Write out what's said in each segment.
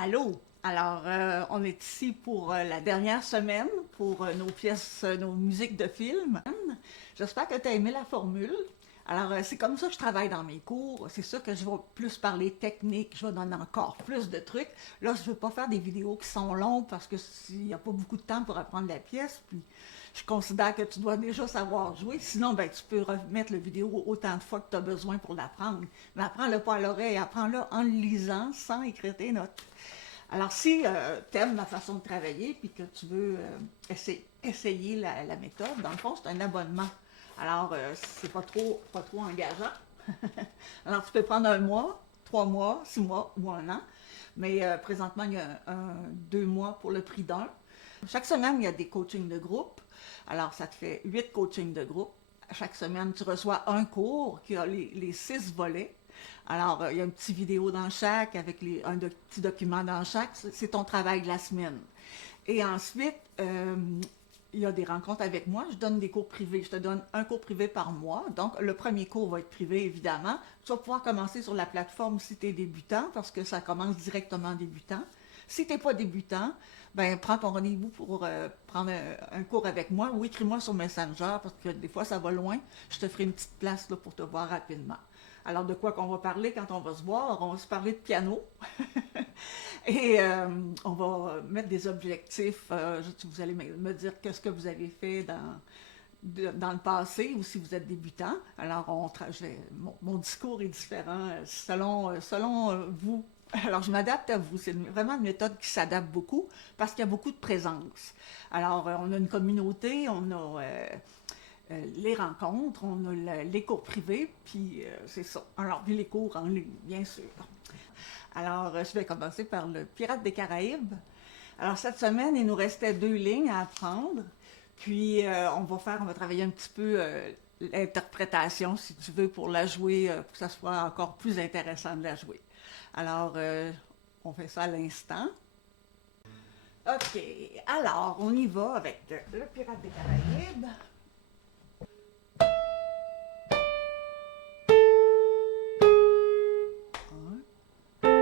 Allô? Alors, on est ici pour la dernière semaine pour nos pièces, nos musiques de film. J'espère que tu as aimé la formule. Alors, c'est comme ça que je travaille dans mes cours. C'est sûr que je vais plus parler technique, je vais donner encore plus de trucs. Là, je ne veux pas faire des vidéos qui sont longues parce que s'il n'y a pas beaucoup de temps pour apprendre la pièce, puis je considère que tu dois déjà savoir jouer. Sinon, ben, tu peux remettre la vidéo autant de fois que tu as besoin pour l'apprendre. Mais apprends-le pas à l'oreille, apprends-le en le lisant sans écrire tes notes. Alors, si tu aimes ma façon de travailler puis que tu veux essayer la méthode, dans le fond, c'est un abonnement. Alors, c'est pas trop engageant. Alors, tu peux prendre un mois, 3 mois, 6 mois ou un an. Mais présentement, il y a 2 mois pour le prix d'un. Chaque semaine, il y a des coachings de groupe. Alors, ça te fait 8 coachings de groupe. Chaque semaine, tu reçois un cours qui a les 6 volets. Alors, il y a une petite vidéo dans chaque, avec petit document dans chaque. C'est ton travail de la semaine. Et ensuite, il y a des rencontres avec moi. Je donne des cours privés. Je te donne un cours privé par mois. Donc, le premier cours va être privé, évidemment. Tu vas pouvoir commencer sur la plateforme si tu es débutant, parce que ça commence directement débutant. Si tu n'es pas débutant, ben prends ton rendez-vous pour prendre un cours avec moi ou écris-moi sur Messenger, parce que des fois, ça va loin. Je te ferai une petite place là, pour te voir rapidement. Alors, de quoi qu'on va parler quand on va se voir? On va se parler de piano. Et on va mettre des objectifs. Vous allez me dire qu'est-ce que vous avez fait dans le passé ou si vous êtes débutant. Alors, mon discours est différent selon vous. Alors, je m'adapte à vous. C'est vraiment une méthode qui s'adapte beaucoup parce qu'il y a beaucoup de présence. Alors, on a une communauté, on a les rencontres, on a les cours privés, puis c'est ça. Alors, puis les cours en ligne, bien sûr. Alors, je vais commencer par le Pirate des Caraïbes. Alors, cette semaine, il nous restait 2 lignes à apprendre. Puis, on va travailler un petit peu l'interprétation, si tu veux, pour la jouer, pour que ça soit encore plus intéressant de la jouer. Alors, on fait ça à l'instant. OK. Alors, on y va avec le Pirate des Caraïbes.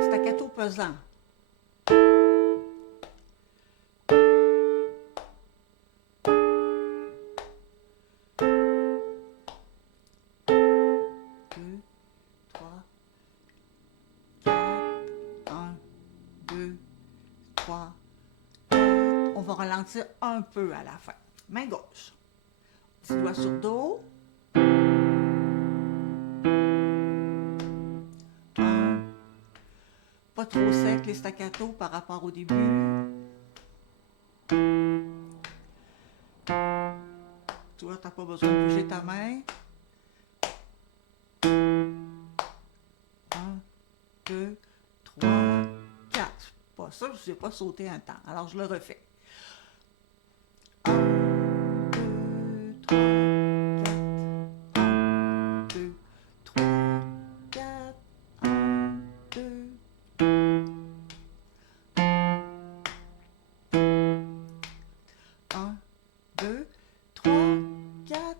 Staccato pesant. Deux, trois, quatre, un, deux, trois, quatre. On va ralentir un peu à la fin. Main gauche. Petit doigt sur dos. Un. Pas trop sec les staccato par rapport au début. Tu vois, t'as pas besoin de bouger ta main. Un, deux, trois, quatre. Pas ça, je n'ai pas sauté un temps. Alors, je le refais. Un, deux, trois, quatre. Un, deux, un, deux, trois, quatre.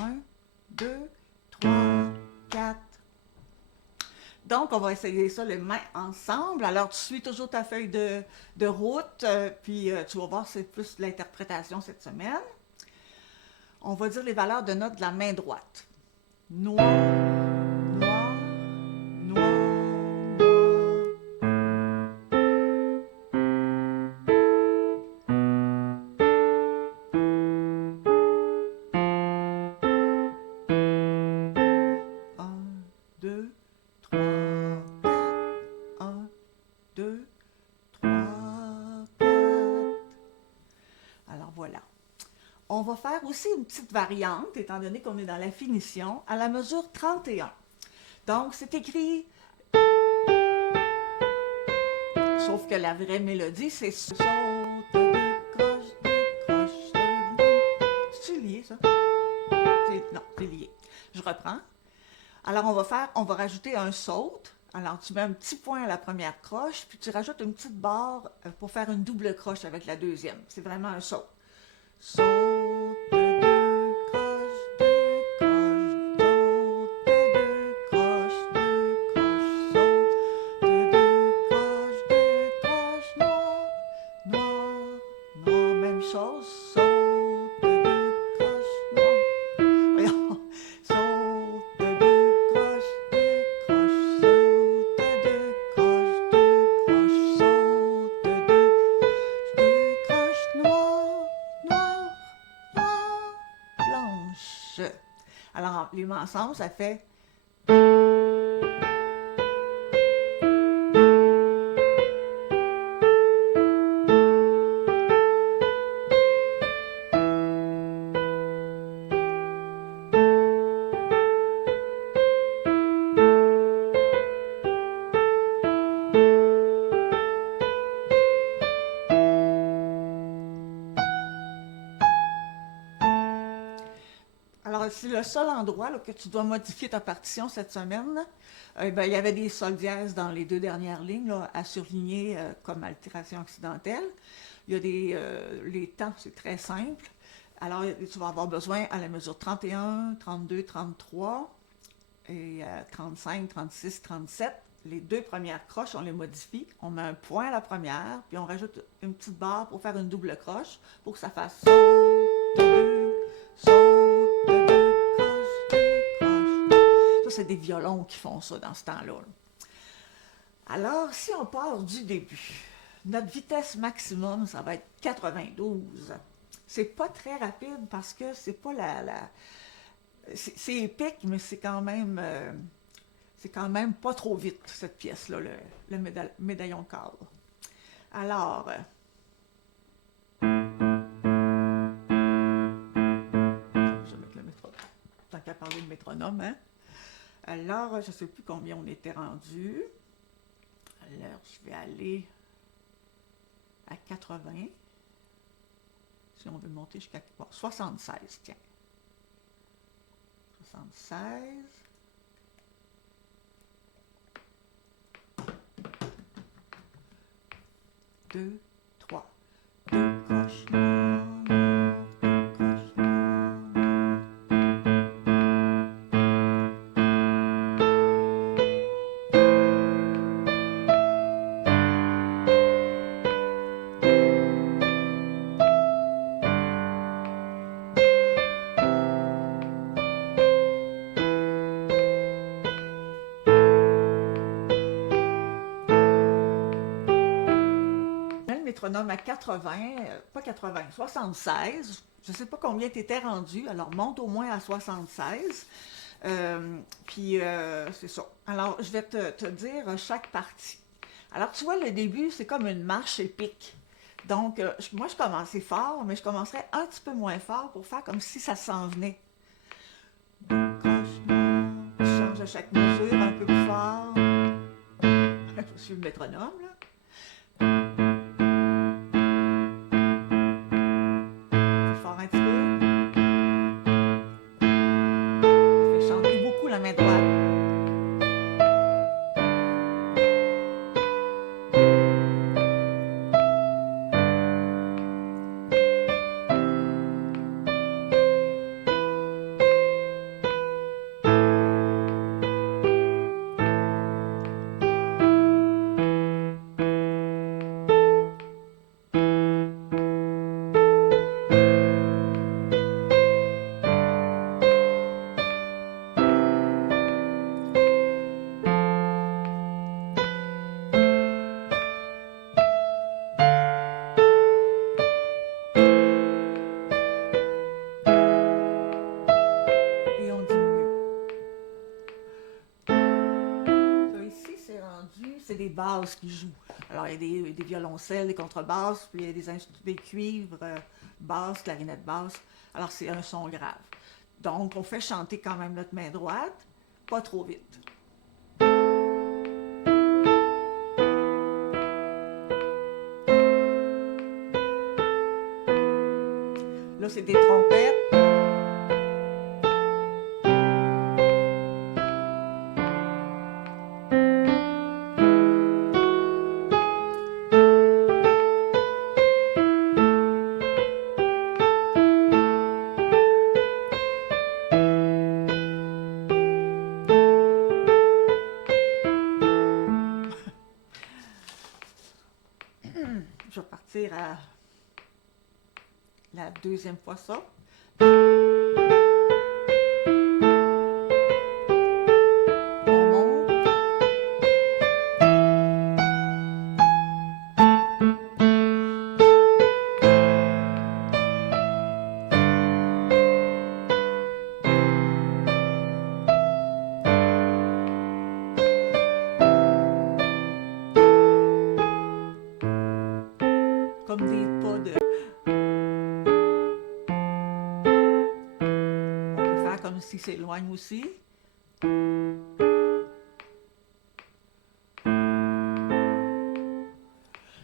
Un, deux, trois, quatre. Donc, on va essayer ça les mains ensemble. Alors, tu suis toujours ta feuille de route, puis tu vas voir, c'est plus l'interprétation cette semaine. On va dire les valeurs de notes de la main droite. Noir, noir, noir, noir. Un, deux, trois, quatre. Un, deux, trois, quatre. Alors voilà. On va faire aussi une petite variante, étant donné qu'on est dans la finition, à la mesure 31. Donc, c'est écrit, sauf que la vraie mélodie, c'est saute de croche, de croche, de... C'est lié, ça? Non, c'est lié. Je reprends. Alors, on va rajouter un saute. Alors, tu mets un petit point à la première croche, puis tu rajoutes une petite barre pour faire une double croche avec la deuxième. C'est vraiment un saut. Saute de deux croches, deux croches, saute de deux croches, deux croches, saute de deux croches, deux les mets ensemble, ça fait. Alors, c'est le seul endroit là, que tu dois modifier ta partition cette semaine. Ben, il y avait des sol dièses dans les deux dernières lignes là, à surligner comme altération accidentelle. Il y a les temps, c'est très simple. Alors, tu vas avoir besoin à la mesure 31, 32, 33 et 35, 36, 37. Les deux premières croches, on les modifie. On met un point à la première, puis on rajoute une petite barre pour faire une double croche pour que ça fasse saute, deux, saute, deux, croche, deux, croche. Ça, c'est des violons qui font ça dans ce temps-là. Alors, si on part du début, notre vitesse maximum, ça va être 92. C'est pas très rapide parce que c'est pas c'est épique, mais c'est quand même pas trop vite, cette pièce-là, le médaillon cadre. Alors, je vais mettre le métronome, tant qu'à parler de métronome, hein? Alors, je ne sais plus combien on était rendu. Alors, je vais aller à 80. Si on veut monter jusqu'à 76, tiens. 76. Deux, trois. Deux croches noires, deux croches noires. Métronome à 80, pas 80, 76. Je ne sais pas combien tu étais rendu, alors monte au moins à 76. Puis c'est ça. Alors, je vais te dire chaque partie. Alors, tu vois, le début, c'est comme une marche épique. Donc, moi, je commençais fort, mais je commencerai un petit peu moins fort pour faire comme si ça s'en venait. Je change à chaque mesure un peu plus fort. Je suis le métronome, là. La main droite. C'est des basses qui jouent. Alors, il y a des violoncelles, des contrebasses, puis il y a des cuivres, basses, clarinettes basses. Alors, c'est un son grave. Donc, on fait chanter quand même notre main droite, pas trop vite. Là, c'est des trompettes. Je vais partir à la deuxième fois ça. On monte. comme des pas de... On peut faire comme s'il s'éloigne aussi.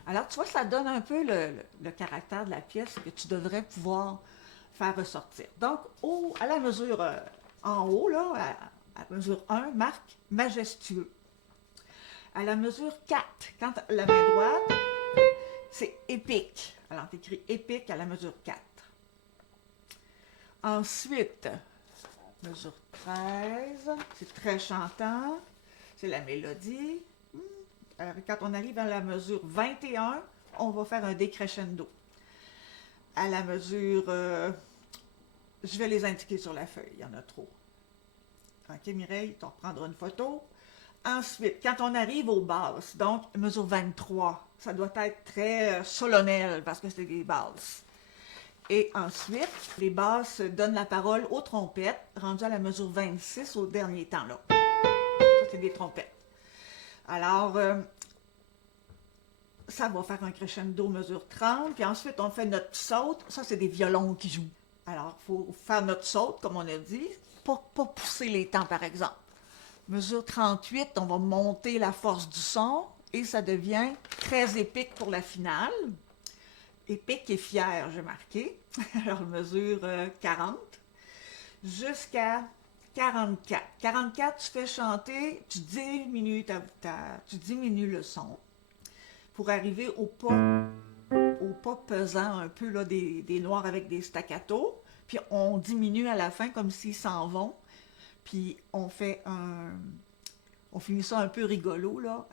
Alors, tu vois, ça donne un peu le caractère de la pièce que tu devrais pouvoir faire ressortir. Donc, à la mesure en haut, là, à mesure 1, marque majestueux. À la mesure 4, quand la main droite, c'est épique. Alors, tu écris épique à la mesure 4. Ensuite, mesure 13, c'est très chantant, c'est la mélodie. Alors, quand on arrive à la mesure 21, on va faire un décrescendo. À la mesure... je vais les indiquer sur la feuille, il y en a trop. Ok, Mireille, tu reprendras une photo. Ensuite, quand on arrive aux basses, donc mesure 23, ça doit être très solennel parce que c'est des basses. Et ensuite, les basses donnent la parole aux trompettes, rendues à la mesure 26 au dernier temps là. Ça, c'est des trompettes. Alors, ça va faire un crescendo mesure 30, puis ensuite on fait notre saute. Ça, c'est des violons qui jouent. Alors, il faut faire notre saute, comme on a dit, pas pousser les temps, par exemple. Mesure 38, on va monter la force du son et ça devient très épique pour la finale. Épique et fier, j'ai marqué. Alors, mesure 40 jusqu'à 44. 44, tu fais chanter, tu diminues le son pour arriver au pas pesant un peu là, des noirs avec des staccato. Puis on diminue à la fin comme s'ils s'en vont. Puis on finit ça un peu rigolo, là.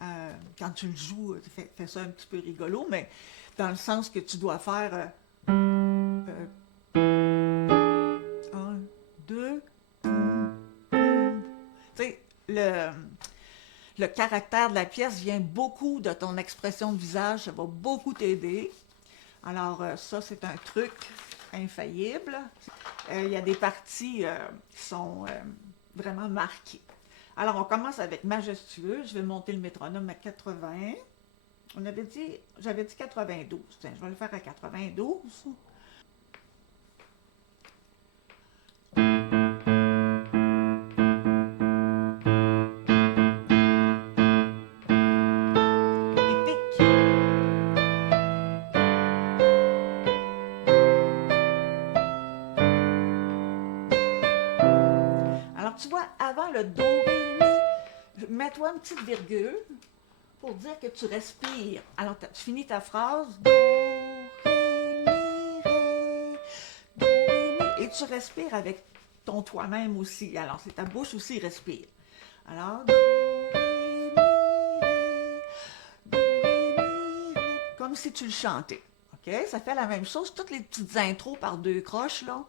Quand tu le joues, tu fais ça un petit peu rigolo, mais dans le sens que tu dois faire 1, 2, tu sais, le caractère de la pièce vient beaucoup de ton expression de visage, ça va beaucoup t'aider. Alors ça, c'est un truc infaillible. Il y a des parties qui sont vraiment marquées. Alors, on commence avec majestueux. Je vais monter le métronome à 80. J'avais dit 92. Tiens, je vais le faire à 92. Épique. Alors, tu vois, avant le do, ré, mi, mets-toi une petite virgule pour dire que tu respires. Alors, tu finis ta phrase. Do, ré, mi, ré. Do, ré, mi. Et tu respires avec ton toi-même aussi. Alors, c'est ta bouche aussi respire. Alors, do, ré, mi, ré. Do, ré, mi, ré. Comme si tu le chantais. OK? Ça fait la même chose. Toutes les petites intros par deux croches, là,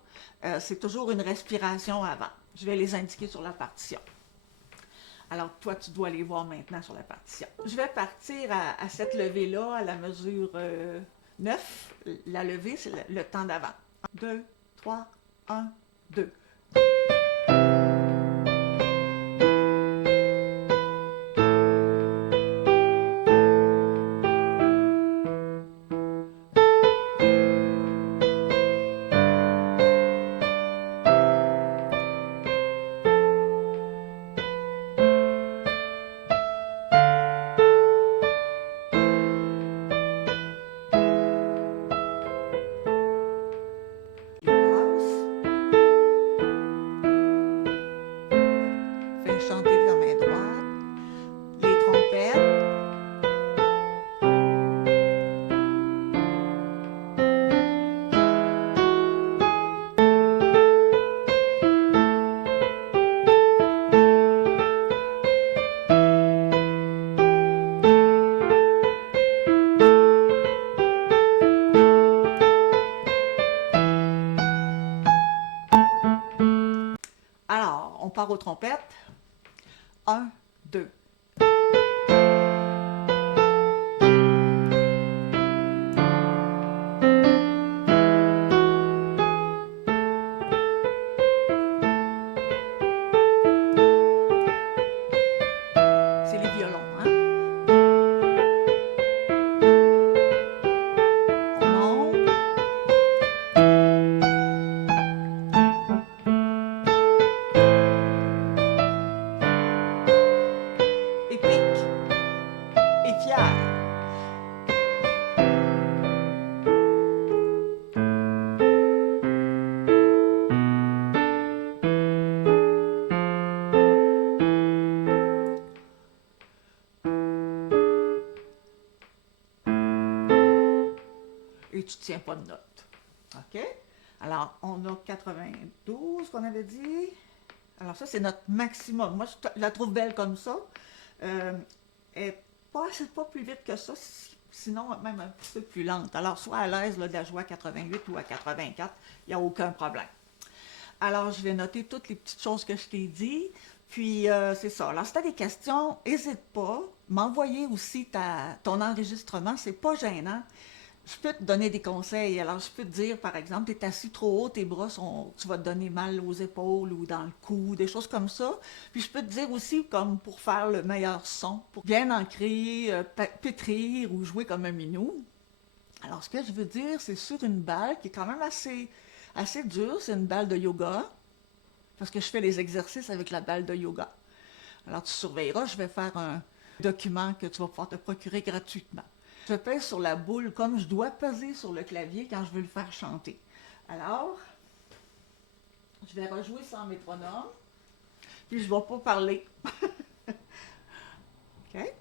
c'est toujours une respiration avant. Je vais les indiquer sur la partition. Alors, toi, tu dois les voir maintenant sur la partition. Je vais partir à cette levée-là, à la mesure 9. La levée, c'est le temps d'avant. 2, 3, 1, 2. Fais chanter la main droite. Les trompettes. Alors, on part aux trompettes. 1, 2. C'est les violons, hein? On tu ne tiens pas de notes. OK? Alors, on a 92 qu'on avait dit. Alors ça, c'est notre maximum. Moi, je la trouve belle comme ça. Elle c'est pas plus vite que ça, sinon même un petit peu plus lente. Alors, sois à l'aise là, de la jouer à 88 ou à 84, il n'y a aucun problème. Alors, je vais noter toutes les petites choses que je t'ai dit. Puis, c'est ça. Alors, si tu as des questions, n'hésite pas. M'envoyer aussi ton enregistrement, c'est pas gênant. Je peux te donner des conseils. Alors, je peux te dire, par exemple, tu es assis trop haut, tes bras tu vas te donner mal aux épaules ou dans le cou, des choses comme ça. Puis, je peux te dire aussi, comme pour faire le meilleur son, pour bien ancrer, pétrir ou jouer comme un minou. Alors, ce que je veux dire, c'est sur une balle qui est quand même assez dure. C'est une balle de yoga, parce que je fais les exercices avec la balle de yoga. Alors, tu surveilleras, je vais faire un document que tu vas pouvoir te procurer gratuitement. Je pèse sur la boule comme je dois peser sur le clavier quand je veux le faire chanter. Alors, je vais rejouer sans métronome, puis je ne vais pas parler. OK?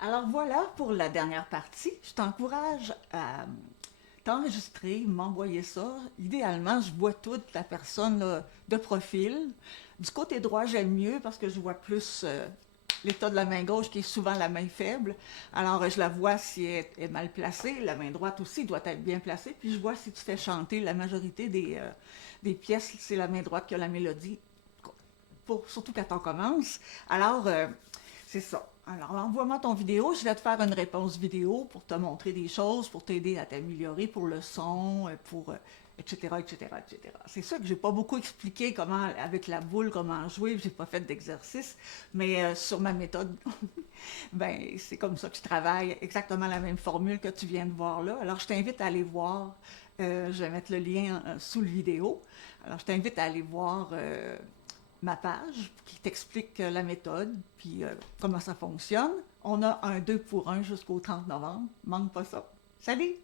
Alors voilà pour la dernière partie. Je t'encourage à t'enregistrer, m'envoyer ça. Idéalement, je vois toute la personne là, de profil. Du côté droit, j'aime mieux parce que je vois plus l'état de la main gauche qui est souvent la main faible. Alors, je la vois si elle est mal placée. La main droite aussi doit être bien placée. Puis je vois si tu fais chanter. La majorité des pièces, c'est la main droite qui a la mélodie, surtout quand on commence. Alors, c'est ça. Alors, envoie-moi ton vidéo. Je vais te faire une réponse vidéo pour te montrer des choses, pour t'aider à t'améliorer pour le son, etc., etc., etc. C'est ça que j'ai pas beaucoup expliqué comment, avec la boule, comment jouer. J'ai pas fait d'exercice, mais sur ma méthode, ben c'est comme ça que je travaille. Exactement la même formule que tu viens de voir là. Alors, je t'invite à aller voir. Je vais mettre le lien sous le vidéo. Alors, je t'invite à aller voir ma page qui t'explique la méthode, puis comment ça fonctionne. On a un 2 pour 1 jusqu'au 30 novembre. Manque pas ça. Salut!